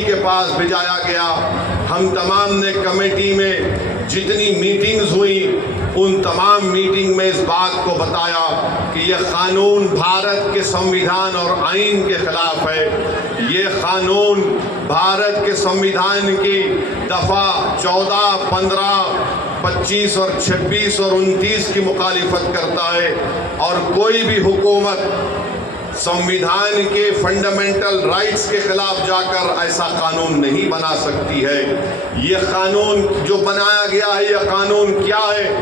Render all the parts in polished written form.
کے پاس بھیجایا گیا. ہم تمام نے کمیٹی میں جتنی میٹنگز ہوئی ان تمام میٹنگ میں اس بات کو بتایا کہ یہ قانون بھارت کے سنویدھان اور آئین کے خلاف ہے. یہ قانون بھارت کے سنویدھان کی دفعہ 14, 15, 25 اور 26 اور 29 کی مخالفت کرتا ہے. اور کوئی بھی حکومت سنویدھان کے فنڈامنٹل رائٹس کے خلاف جا کر ایسا قانون نہیں بنا سکتی ہے. یہ قانون جو بنایا گیا ہے یہ قانون کیا ہے؟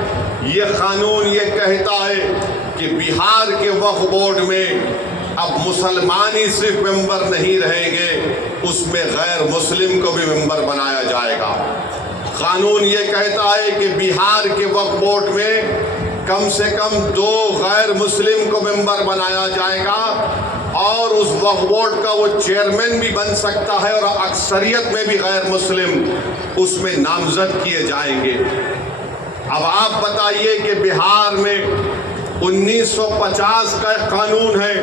یہ قانون یہ کہتا ہے کہ بہار کے وقف بورڈ میں اب مسلمان ہی صرف ممبر نہیں رہیں گے، اس میں غیر مسلم کو بھی ممبر بنایا جائے گا. قانون یہ کہتا ہے کہ بہار کے وقف بورڈ میں کم سے کم 2 غیر مسلم کو ممبر بنایا جائے گا اور اس وقف بورڈ کا وہ چیئرمین بھی بن سکتا ہے اور اکثریت میں بھی غیر مسلم اس میں نامزد کیے جائیں گے. اب آپ بتائیے کہ بہار میں 1950 کا ایک قانون ہے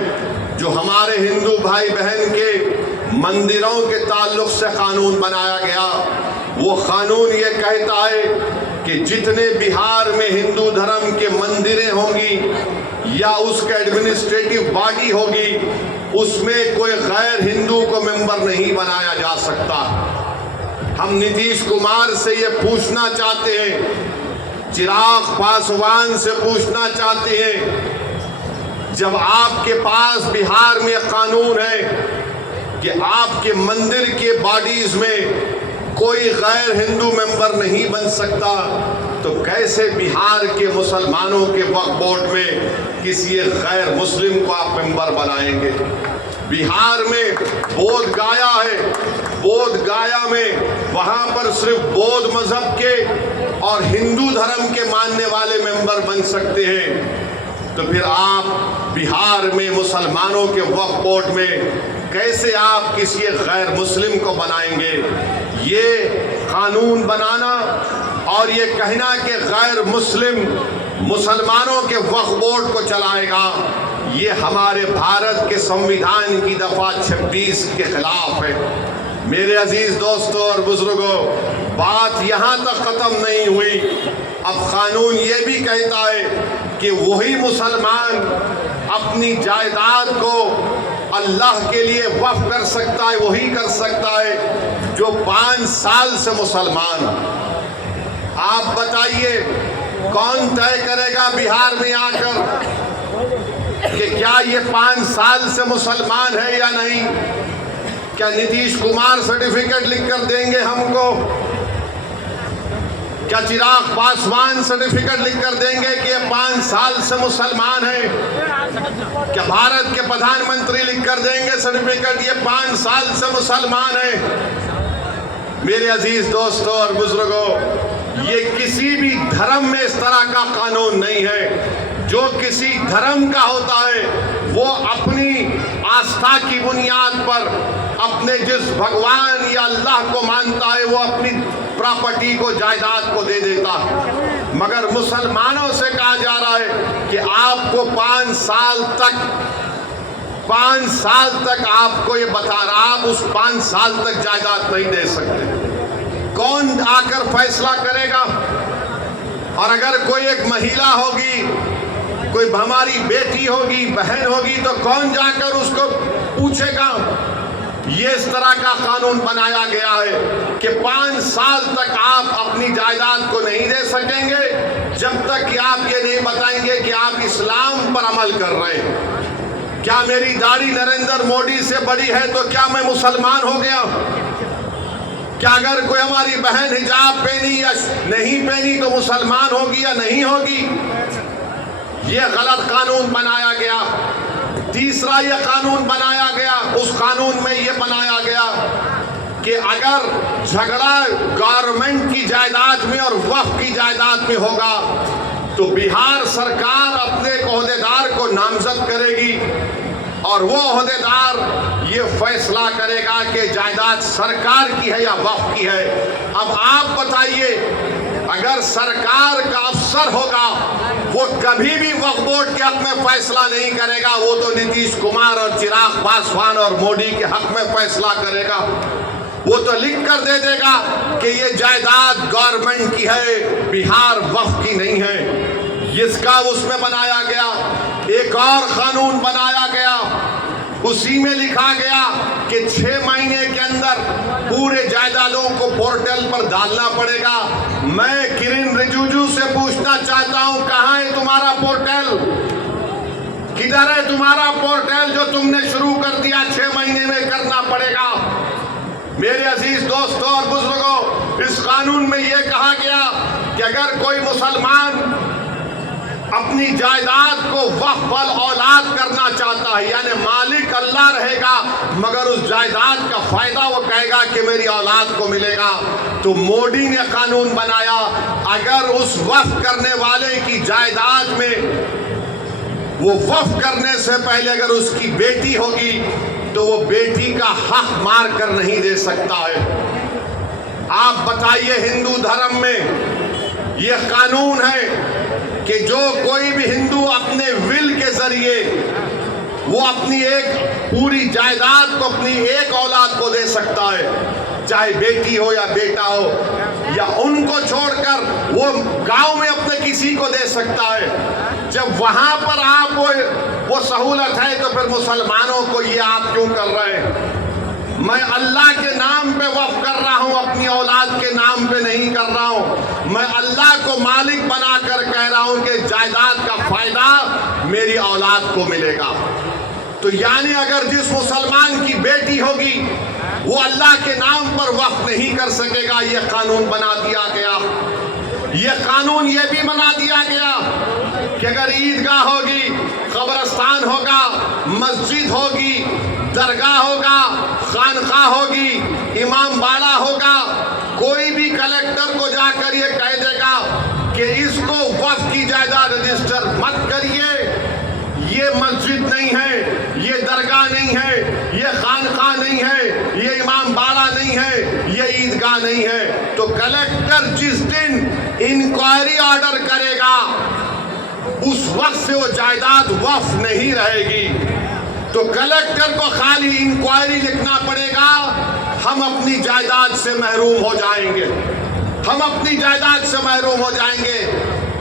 جو ہمارے ہندو بھائی بہن کے مندروں کے تعلق سے قانون بنایا گیا. وہ قانون یہ کہتا ہے کہ جتنے بہار میں ہندو دھرم کے مندریں ہوں گی یا اس کا ایڈمنسٹریٹو باڈی ہوگی اس میں کوئی غیر ہندو کو ممبر نہیں بنایا جا سکتا. ہم نتیش کمار سے یہ پوچھنا چاہتے ہیں، چراغ پاسوان سے پوچھنا چاہتے ہیں، جب آپ کے پاس بہار میں قانون ہے کہ آپ کے مندر کے باڈیز میں کوئی غیر ہندو ممبر نہیں بن سکتا، تو کیسے بہار کے مسلمانوں کے وقف بورڈ میں کسی غیر مسلم کو آپ ممبر بنائیں گے؟ بہار میں بودھ گایا ہے، بودھ گایا میں وہاں پر صرف بودھ مذہب کے اور ہندو دھرم کے ماننے والے ممبر بن سکتے ہیں. تو پھر آپ بہار میں مسلمانوں کے وقف بورڈ میں کیسے آپ کسی غیر مسلم کو بنائیں گے؟ یہ قانون بنانا اور یہ کہنا کہ غیر مسلم مسلمانوں کے وقف بورڈ کو چلائے گا، یہ ہمارے بھارت کے سنویدھان کی دفعہ 26 کے خلاف ہے. میرے عزیز دوستوں اور بزرگوں، بات یہاں تک ختم نہیں ہوئی. اب قانون یہ بھی کہتا ہے کہ وہی مسلمان اپنی جائیداد کو اللہ کے لیے وقف کر سکتا ہے، وہی کر سکتا ہے جو 5 سال سے مسلمان. آپ بتائیے کون طے کرے گا بہار میں آ کر کہ کیا یہ 5 سال سے مسلمان ہے یا نہیں؟ کیا نتیش کمار سرٹیفکیٹ لکھ کر دیں گے ہم کو؟ کیا چراغ پاسوان سرٹیفکیٹ لکھ کر دیں گے کہ یہ 5 سال سے مسلمان ہیں؟ کیا بھارت کے پردھان منتری لکھ کر دیں گے سرٹیفکیٹ یہ 5 سال سے مسلمان ہیں؟ میرے عزیز دوستوں اور بزرگوں، یہ کسی بھی دھرم میں اس طرح کا قانون نہیں ہے. جو کسی دھرم کا ہوتا ہے وہ اپنی آستھا کی بنیاد پر اپنے جس بھگوان یا اللہ کو مانتا ہے وہ اپنی پراپرٹی کو، جائیداد کو دے دیتا ہے. مگر مسلمانوں سے کہا جا رہا ہے کہ آپ کو 5 سال تک آپ کو یہ بتا رہا، آپ اس 5 سال تک جائیداد نہیں دے سکتے. کون آ کر فیصلہ کرے گا؟ اور اگر کوئی ایک مہیلا ہوگی، کوئی ہماری بیٹی ہوگی، بہن ہوگی، تو کون جا کر اس کو پوچھے گا؟ یہ اس طرح کا قانون بنایا گیا ہے کہ 5 سال تک آپ اپنی جائیداد کو نہیں دے سکیں گے جب تک کہ آپ یہ نہیں بتائیں گے کہ آپ اسلام پر عمل کر رہے ہیں. کیا میری داڑھی نریندر مودی سے بڑی ہے تو کیا میں مسلمان ہو گیا؟ کیا اگر کوئی ہماری بہن حجاب پہنی یا نہیں پہنی تو مسلمان ہوگی یا نہیں ہوگی؟ یہ غلط قانون بنایا گیا. تیسرا یہ قانون بنایا گیا، اس قانون میں یہ بنایا گیا کہ اگر جھگڑا گورنمنٹ کی جائیداد میں اور وقف کی جائیداد میں ہوگا تو بہار سرکار اپنے عہدیدار کو نامزد کرے گی اور وہ عہدیدار یہ فیصلہ کرے گا کہ جائیداد سرکار کی ہے یا وقف کی ہے. اب آپ بتائیے، اگر سرکار کا افسر ہوگا وہ کبھی بھی وقف بورڈ کے حق میں فیصلہ نہیں کرے گا، وہ تو نتیش کمار اور چراغ پاسوان اور مودی کے حق میں فیصلہ کرے گا. وہ تو لکھ کر دے دے گا کہ یہ جائیداد گورنمنٹ کی ہے، بہار وقف کی نہیں ہے۔ اس کا اس میں بنایا گیا، ایک اور قانون بنایا گیا، اسی میں لکھا گیا کہ 6 مہینے کے اندر پورے جائیدادوں کو پورٹل پر ڈالنا پڑے گا۔ میں کرن رجیجو سے پوچھنا چاہتا ہوں، کہاں ہے تمہارا پورٹل؟ کدھر ہے تمہارا پورٹل جو تم نے شروع کر دیا 6 مہینے میں کرنا پڑے گا؟ میرے عزیز دوستوں اور بزرگوں، اس قانون میں یہ کہا گیا کہ اگر کوئی مسلمان اپنی جائیداد کو وقف الاولاد کرنا چاہتا ہے، یعنی مالک اللہ رہے گا مگر اس جائیداد کا فائدہ وہ کہے گا کہ میری اولاد کو ملے گا، تو مودی نے قانون بنایا اگر اس وقف کرنے والے کی جائیداد میں وہ وقف کرنے سے پہلے اگر اس کی بیٹی ہوگی تو وہ بیٹی کا حق مار کر نہیں دے سکتا ہے۔ آپ بتائیے، ہندو دھرم میں یہ قانون ہے کہ جو کوئی بھی ہندو اپنے ول کے ذریعے وہ اپنی ایک پوری جائیداد کو اپنی ایک اولاد کو دے سکتا ہے، چاہے بیٹی ہو یا بیٹا ہو، یا ان کو چھوڑ کر وہ گاؤں میں اپنے کسی کو دے سکتا ہے۔ جب وہاں پر آپ وہ سہولت ہے تو پھر مسلمانوں کو یہ آپ کیوں کر رہے ہیں؟ میں اللہ کے نام پہ وقف کر رہا ہوں، اپنی اولاد کے نام پہ نہیں کر رہا ہوں۔ میں اللہ کو مالک بنا کر کہہ رہا ہوں کہ جائیداد کا فائدہ میری اولاد کو ملے گا۔ تو یعنی اگر جس مسلمان کی بیٹی ہوگی وہ اللہ کے نام پر وقف نہیں کر سکے گا، یہ قانون بنا دیا گیا۔ یہ قانون یہ بھی بنا دیا گیا کہ اگر عیدگاہ ہوگی، قبرستان ہوگا، مسجد ہوگی، درگاہ ہوگا، خانقاہ ہوگی، امام باڑہ ہوگا، کوئی بھی کلیکٹر کو جا کر یہ کہہ دے گا کہ اس کو وقف کی جائیداد رجسٹر مت کریے، یہ مسجد نہیں ہے، یہ درگاہ نہیں ہے، یہ خانقاہ نہیں ہے، یہ امام باڑہ نہیں ہے، یہ عیدگاہ نہیں ہے، تو کلیکٹر جس دن انکوائری آرڈر کرے گا اس وقت سے وہ جائیداد وقف نہیں رہے گی۔ تو کلیکٹر کو خالی انکوائری لکھنا پڑے گا، ہم اپنی جائیداد سے محروم ہو جائیں گے، ہم اپنی جائیداد سے محروم ہو جائیں گے۔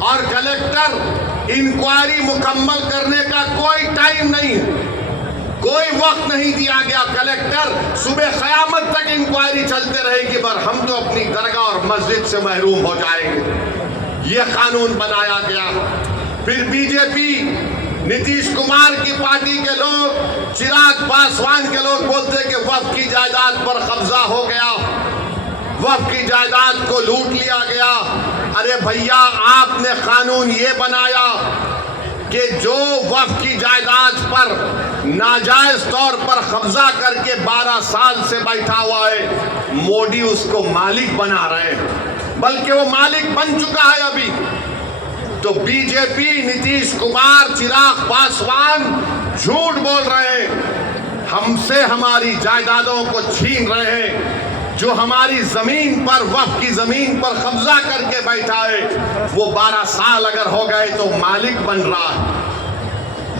اور کلیکٹر انکوائری مکمل کرنے کا کوئی ٹائم نہیں ہے، کوئی وقت نہیں دیا گیا۔ کلیکٹر صبح قیامت تک انکوائری چلتے رہے گی، پر ہم تو اپنی درگاہ اور مسجد سے محروم ہو جائیں گے۔ یہ قانون بنایا گیا۔ پھر بی جے پی، نتیش کمار کی پارٹی کے لوگ، چراغ پاسوان کے لوگ بولتے کہ وقف کی جائیداد پر قبضہ ہو گیا، وقف کی جائیداد کو لوٹ لیا گیا۔ ارے بھیا، آپ نے قانون یہ بنایا کہ جو وقف کی جائیداد پر ناجائز طور پر قبضہ کر کے 12 سال سے بیٹھا ہوا ہے، مودی اس کو مالک بنا رہے ہیں، بلکہ وہ مالک بن چکا ہے ابھی۔ تو بی جے پی، نتیش کمار، چراغ پاسوان جھوٹ بول رہے ہیں، ہم سے ہماری جائیدادوں کو چھین رہے ہیں۔ جو ہماری زمین پر، وقف کی زمین پر قبضہ کر کے بیٹھا ہے، وہ 12 سال اگر ہو گئے تو مالک بن رہا ہے۔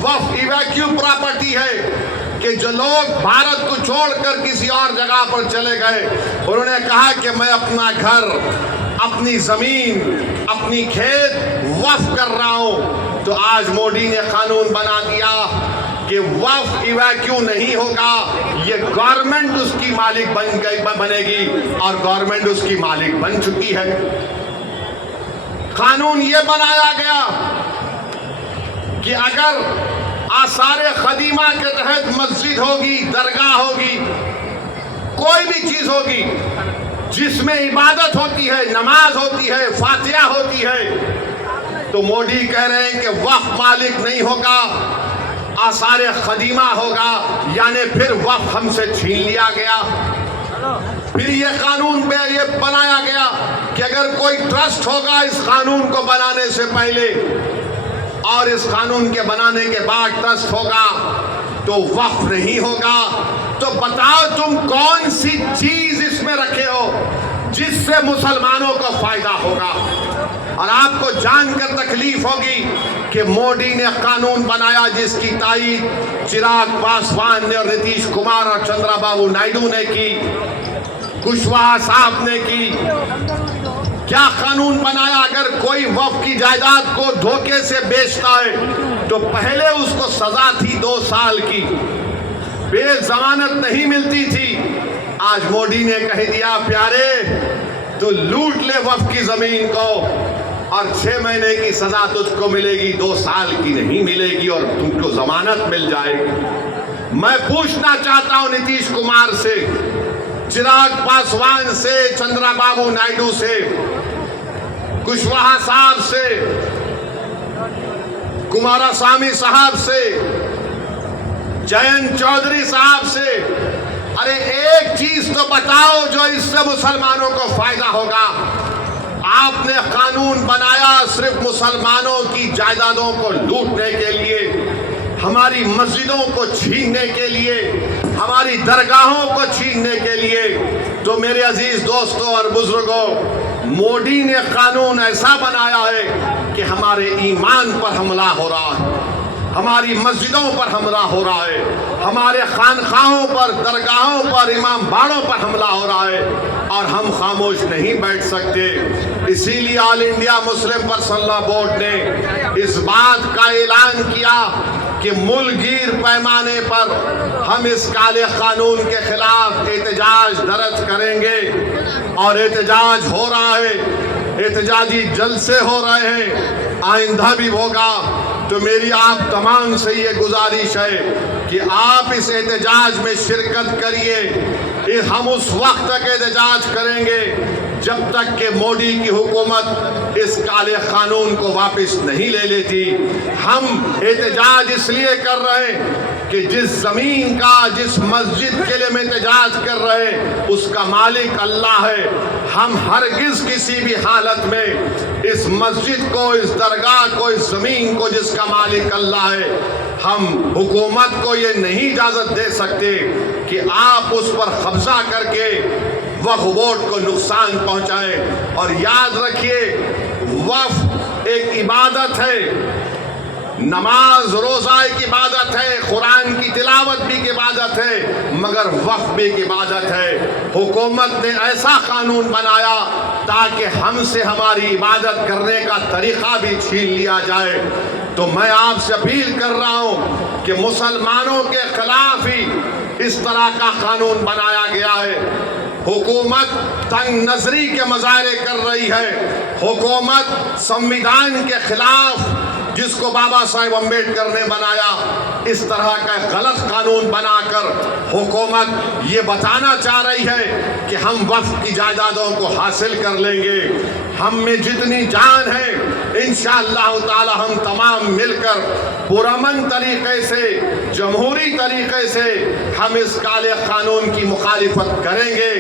وقف ایویکیو پراپرٹی ہے کہ جو لوگ بھارت کو چھوڑ کر کسی اور جگہ پر چلے گئے، انہوں نے کہا کہ میں اپنا گھر، اپنی زمین، اپنی کھیت وقف کر رہا ہوں۔ تو آج مودی نے قانون بنا دیا کہ وقف ایویکیو نہیں ہوگا، یہ گورنمنٹ اس کی مالک بنے گی، اور گورنمنٹ اس کی مالک بن چکی ہے۔ قانون یہ بنایا گیا کہ اگر آثار قدیمہ کے تحت مسجد ہوگی، درگاہ ہوگی، کوئی بھی چیز ہوگی جس میں عبادت ہوتی ہے، نماز ہوتی ہے، فاتحہ ہوتی ہے، تو مودی کہہ رہے ہیں کہ وقف مالک نہیں ہوگا، آثار قدیمہ ہوگا، یعنی پھر وقف ہم سے چھین لیا گیا۔ پھر یہ قانون پہ یہ بنایا گیا کہ اگر کوئی ٹرسٹ ہوگا اس قانون کو بنانے سے پہلے اور اس قانون کے بنانے کے بعد ٹرسٹ ہوگا تو وقف نہیں ہوگا۔ تو بتاؤ تم کون سی چیز اس میں رکھے ہو جس سے مسلمانوں کو فائدہ ہوگا؟ اور آپ کو جان کر تکلیف ہوگی کہ مودی نے قانون بنایا جس کی تائید چراغ پاسوان نے اور نتیش کمار اور چندرا بابو نائیڈو نے کی، کشواہا صاحب نے کی. کیا قانون بنایا؟ اگر کوئی وقف کی جائیداد کو دھوکے سے بیچتا ہے تو پہلے اس کو سزا تھی 2 سال کی، بے ضمانت نہیں ملتی تھی. آج مودی نے کہہ دیا پیارے تو لوٹ لے وقف کی زمین کو اور 6 مہینے کی سزا تجھ کو ملے گی، 2 سال کی نہیں ملے گی اور تم کو ضمانت مل جائے گی. میں پوچھنا چاہتا ہوں نتیش کمار سے، چراغ پاسوان سے، چندرا بابو نائیڈو سے، کشواہا صاحب سے، کماراسوامی صاحب سے، جینت چودھری صاحب سے، ارے ایک چیز تو بتاؤ جو اس سے مسلمانوں کو فائدہ ہوگا. آپ نے قانون بنایا صرف مسلمانوں کی جائیدادوں کو لوٹنے کے لیے، ہماری مسجدوں کو چھیننے کے لیے، ہماری درگاہوں کو چھیننے کے لیے. تو میرے عزیز دوستوں اور بزرگوں، مودی نے قانون ایسا بنایا ہے کہ ہمارے ایمان پر حملہ ہو رہا ہے، ہماری مسجدوں پر حملہ ہو رہا ہے، ہمارے خانقاہوں پر، درگاہوں پر، امام باڑوں پر حملہ ہو رہا ہے اور ہم خاموش نہیں بیٹھ سکتے. اسی لیے all India Muslim personal law board نے اس بات کا اعلان کیا کہ ملک گیر پیمانے پر ہم اس کالے قانون کے خلاف احتجاج درج کریں گے. اور احتجاج ہو رہا ہے، احتجاجی جلسے ہو رہے ہیں، آئندہ بھی ہوگا. تو میری آپ تمام سے یہ گزارش ہے کہ آپ اس احتجاج میں شرکت کریے. ہم اس وقت تک احتجاج کریں گے جب تک کہ مودی کی حکومت اس کالے قانون کو واپس نہیں لے لیتی. ہم احتجاج اس لیے کر رہے ہیں کہ جس زمین کا، جس مسجد کے لیے ہم احتجاج کر رہے ہیں اس کا مالک اللہ ہے. ہم ہرگز کسی بھی حالت میں اس مسجد کو، اس درگاہ کو، اس زمین کو جس کا مالک اللہ ہے، ہم حکومت کو یہ نہیں اجازت دے سکتے کہ آپ اس پر قبضہ کر کے وقف بورڈ کو نقصان پہنچائیں. اور یاد رکھیے وقف ایک عبادت ہے، نماز روزہ ایک عبادت ہے، قرآن کی تلاوت بھی ایک عبادت ہے، مگر وقف بھی ایک عبادت ہے. حکومت نے ایسا قانون بنایا تاکہ ہم سے ہماری عبادت کرنے کا طریقہ بھی چھین لیا جائے. تو میں آپ سے اپیل کر رہا ہوں کہ مسلمانوں کے خلاف ہی اس طرح کا قانون بنایا گیا ہے. حکومت تنگ نظری کے مظاہرے کر رہی ہے، حکومت سنویدھان کے خلاف جس کو بابا صاحب امبیڈکر نے بنایا، اس طرح کا غلط قانون بنا کر حکومت یہ بتانا چاہ رہی ہے کہ ہم وقف کی جائیدادوں کو حاصل کر لیں گے. ہم میں جتنی جان ہے انشاءاللہ تعالی ہم تمام مل کر پرامن طریقے سے، جمہوری طریقے سے ہم اس کالے قانون کی مخالفت کریں گے.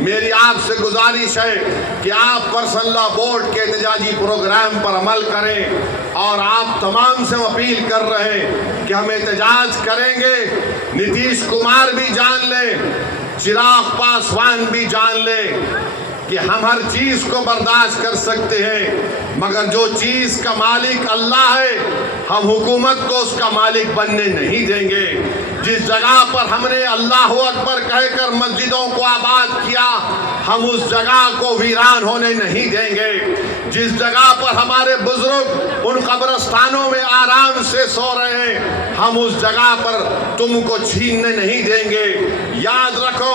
میری آپ سے گزارش ہے کہ آپ پرسنل لاء بورڈ کے احتجاجی پروگرام پر عمل کریں اور آپ تمام سے اپیل کر رہے ہیں کہ ہم احتجاج کریں گے. نتیش کمار بھی جان لیں، چراغ پاسوان بھی جان لیں کہ ہم ہر چیز کو برداشت کر سکتے ہیں، مگر جو چیز کا مالک اللہ ہے ہم حکومت کو اس کا مالک بننے نہیں دیں گے. جس جگہ پر ہم نے اللہ اکبر کہہ کر مسجدوں کو آباد کیا، ہم اس جگہ کو ویران ہونے نہیں دیں گے. جس جگہ پر ہمارے بزرگ ان قبرستانوں میں آرام سے سو رہے ہیں، ہم اس جگہ پر تم کو چھیننے نہیں دیں گے. یاد رکھو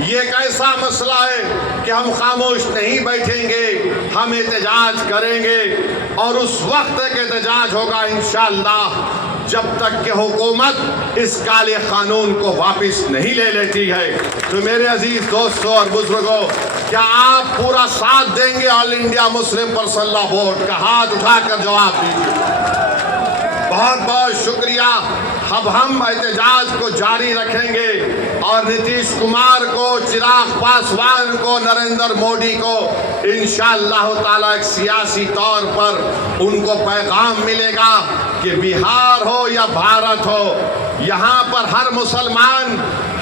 یہ ایک ایسا مسئلہ ہے کہ ہم خاموش نہیں بیٹھیں گے، ہم احتجاج کریں گے اور اس وقت تک احتجاج ہوگا انشاءاللہ جب تک کہ حکومت اس کالے قانون کو واپس نہیں لے لیتی ہے. تو میرے عزیز دوستوں اور بزرگوں، کیا آپ پورا ساتھ دیں گے all India Muslim personal law board کا؟ ہاتھ اٹھا کر جواب دیجیے. بہت بہت شکریہ. اب ہم احتجاج کو جاری رکھیں گے اور نتیش کمار کو، چراغ پاسوان کو، نریندر مودی کو انشاءاللہ تعالیٰ ایک سیاسی طور پر ان کو پیغام ملے گا کہ بہار ہو یا بھارت ہو، یہاں پر ہر مسلمان،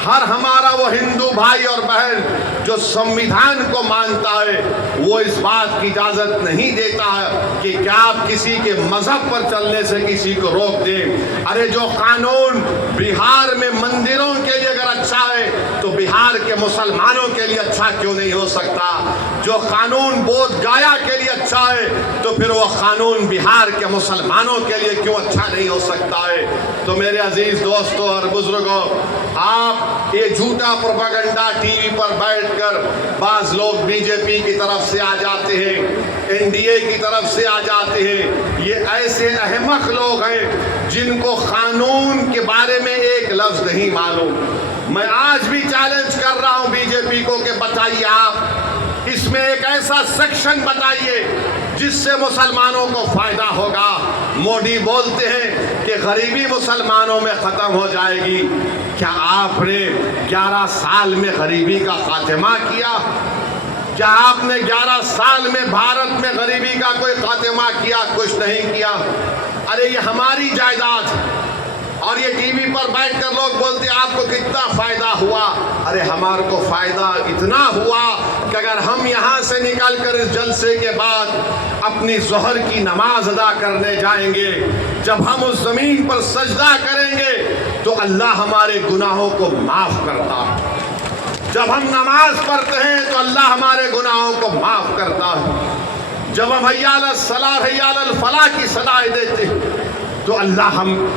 ہر ہمارا وہ ہندو بھائی اور بہن جو سنویدھان کو مانتا ہے، وہ اس بات کی اجازت نہیں دیتا ہے کہ کیا آپ کسی کے مذہب پر چلنے سے کسی کو روک دیں. ارے جو قانون بہار میں مندروں کے لیے اگر اچھا ہے تو بہار کے مسلمانوں کے لیے اچھا کیوں نہیں ہو سکتا؟ جو قانون بودھ گایا کے لیے اچھا ہے تو پھر وہ قانون بہار کے مسلمانوں کے لیے کیوں اچھا نہیں ہو سکتا ہے؟ تو میرے عزیز دوستوں اور بزرگوں، آپ یہ جھوٹا پروپیگنڈا ٹی وی پر بیٹھ کر بعض لوگ بی جے پی کی طرف سے آ جاتے ہیں، این ڈی اے کی طرف سے آ جاتے ہیں، یہ ایسے احمق لوگ ہیں جن کو قانون کے بارے میں ایک لفظ نہیں معلوم۔ میں آج بھی چیلنج کر رہا ہوں بی جے پی کو کہ بتائیے، آپ اس میں ایک ایسا سیکشن بتائیے جس سے مسلمانوں کو فائدہ ہوگا۔ مودی بولتے ہیں کہ غریبی مسلمانوں میں ختم ہو جائے گی۔ کیا آپ نے 11 سال میں غریبی کا خاتمہ کیا؟ کیا آپ نے 11 سال میں بھارت میں غریبی کا کوئی خاتمہ کیا؟ کچھ نہیں کیا۔ ارے یہ ہماری جائیداد، اور یہ ٹی وی پر بیٹھ کر لوگ بولتے ہیں آپ کو کتنا فائدہ ہوا۔ ارے ہمارے کو فائدہ اتنا ہوا کہ اگر ہم یہاں سے نکل کر اس جلسے کے بعد اپنی ظہر کی نماز ادا کرنے جائیں گے، جب ہم اس زمین پر سجدہ کریں گے تو اللہ ہمارے گناہوں کو معاف کرتا ہے۔ جب ہم نماز پڑھتے ہیں تو اللہ ہمارے گناہوں کو معاف کرتا ہے۔ جب ہم حی علی الصلاۃ حی علی الفلاح کی صدائیں دیتے ہیں تو اللہ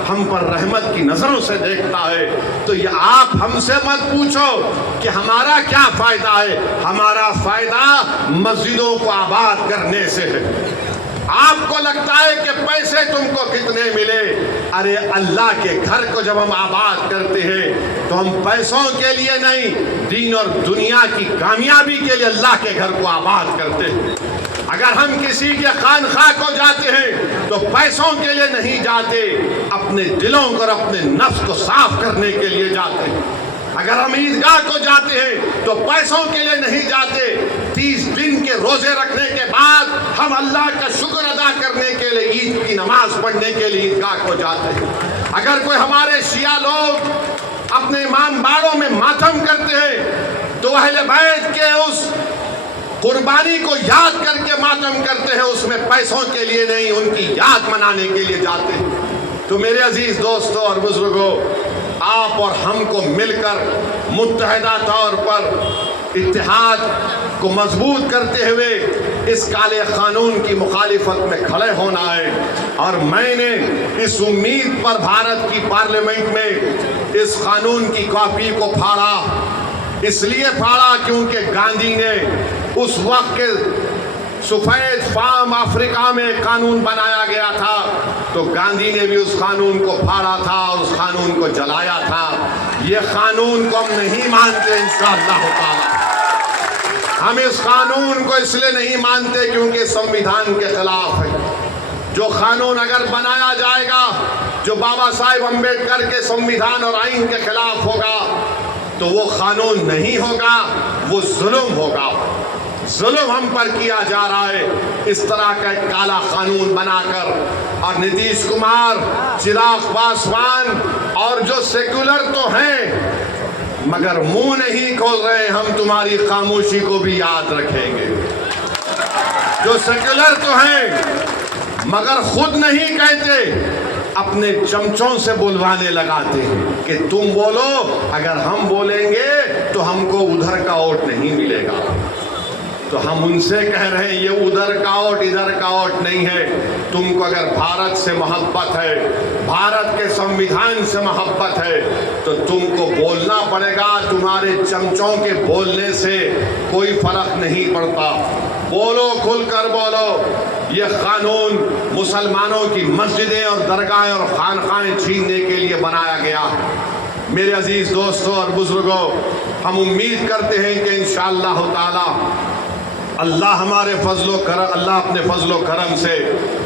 ہم پر رحمت کی نظروں سے دیکھتا ہے۔ تو یہ آپ ہم سے مت پوچھو کہ ہمارا کیا فائدہ ہے، ہمارا فائدہ مسجدوں کو آباد کرنے سے ہے۔ آپ کو لگتا ہے کہ پیسے تم کو کتنے ملے؟ ارے اللہ کے گھر کو جب ہم آباد کرتے ہیں تو ہم پیسوں کے لیے نہیں، دین اور دنیا کی کامیابی کے لیے اللہ کے گھر کو آباد کرتے ہیں۔ اگر ہم کسی کے خانقاہ کو جاتے ہیں تو پیسوں کے لیے نہیں جاتے، اپنے دلوں اور اپنے نفس کو صاف کرنے کے لیے جاتے ہیں۔ اگر ہم عیدگاہ کو جاتے ہیں تو پیسوں کے لیے نہیں جاتے، 30 دن کے روزے رکھنے کے بعد ہم اللہ کا شکر ادا کرنے کے لیے عید کی نماز پڑھنے کے لیے عیدگاہ کو جاتے ہیں۔ اگر کوئی ہمارے شیعہ لوگ اپنے امام باڑوں میں ماتم کرتے ہیں تو اہل بیت کے اس قربانی کو یاد کر کے ماتم کرتے ہیں، اس میں پیسوں کے لیے نہیں، ان کی یاد منانے کے لیے جاتے ہیں۔ تو میرے عزیز دوستوں اور بزرگوں، آپ اور ہم کو مل کر متحدہ طور پر اتحاد کو مضبوط کرتے ہوئے اس کالے قانون کی مخالفت میں کھڑے ہونا ہے۔ اور میں نے اس امید پر بھارت کی پارلیمنٹ میں اس قانون کی کاپی کو پھاڑا، اس لیے پھاڑا کیونکہ گاندھی نے اس وقت کے سفید فام افریقہ میں قانون بنایا گیا تھا تو گاندھی نے بھی اس قانون کو پھاڑا تھا اور اس قانون کو جلایا تھا۔ یہ قانون کو ہم نہیں مانتے انشاءاللہ تعالی۔ ہم اس قانون کو اس لیے نہیں مانتے کیونکہ سنویدھان کے خلاف ہے۔ جو قانون اگر بنایا جائے گا جو بابا صاحب امبیڈکر کے سنویدھان اور آئین کے خلاف ہوگا تو وہ قانون نہیں ہوگا، وہ ظلم ہوگا۔ ظلم ہم پر کیا جا رہا ہے اس طرح کا ایک کالا قانون بنا کر۔ اور نتیش کمار، چراغ پاسوان اور جو سیکولر تو ہیں مگر منہ نہیں کھول رہے، ہم تمہاری خاموشی کو بھی یاد رکھیں گے۔ جو سیکولر تو ہیں مگر خود نہیں کہتے، اپنے چمچوں سے بلوانے لگاتے ہیں کہ تم بولو، اگر ہم بولیں گے تو ہم کو ادھر کا ووٹ نہیں ملے گا۔ تو ہم ان سے کہہ رہے ہیں یہ ادھر کا ووٹ ادھر کا ووٹ نہیں ہے۔ تم کو اگر بھارت سے محبت ہے، بھارت کے سنویدھان سے محبت ہے تو تم کو بولنا پڑے گا۔ تمہارے چمچوں کے بولنے سے کوئی فرق نہیں پڑتا۔ بولو، کھل کر بولو۔ یہ قانون مسلمانوں کی مسجدیں اور درگاہیں اور خانقاہیں چھیننے کے لیے بنایا گیا۔ میرے عزیز دوستوں اور بزرگوں، ہم امید کرتے ہیں کہ انشاءاللہ تعالی اللہ ہمارے اللہ اپنے فضل و کرم سے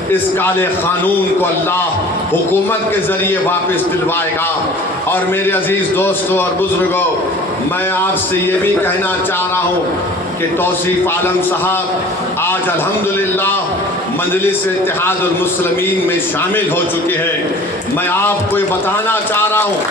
اس کالے قانون کو اللہ حکومت کے ذریعے واپس دلوائے گا۔ اور میرے عزیز دوستوں اور بزرگوں، میں آپ سے یہ بھی کہنا چاہ رہا ہوں کہ توصیف عالم صاحب آج الحمدللہ مجلس اتحاد المسلمین میں شامل ہو چکے ہیں۔ میں آپ کو یہ بتانا چاہ رہا ہوں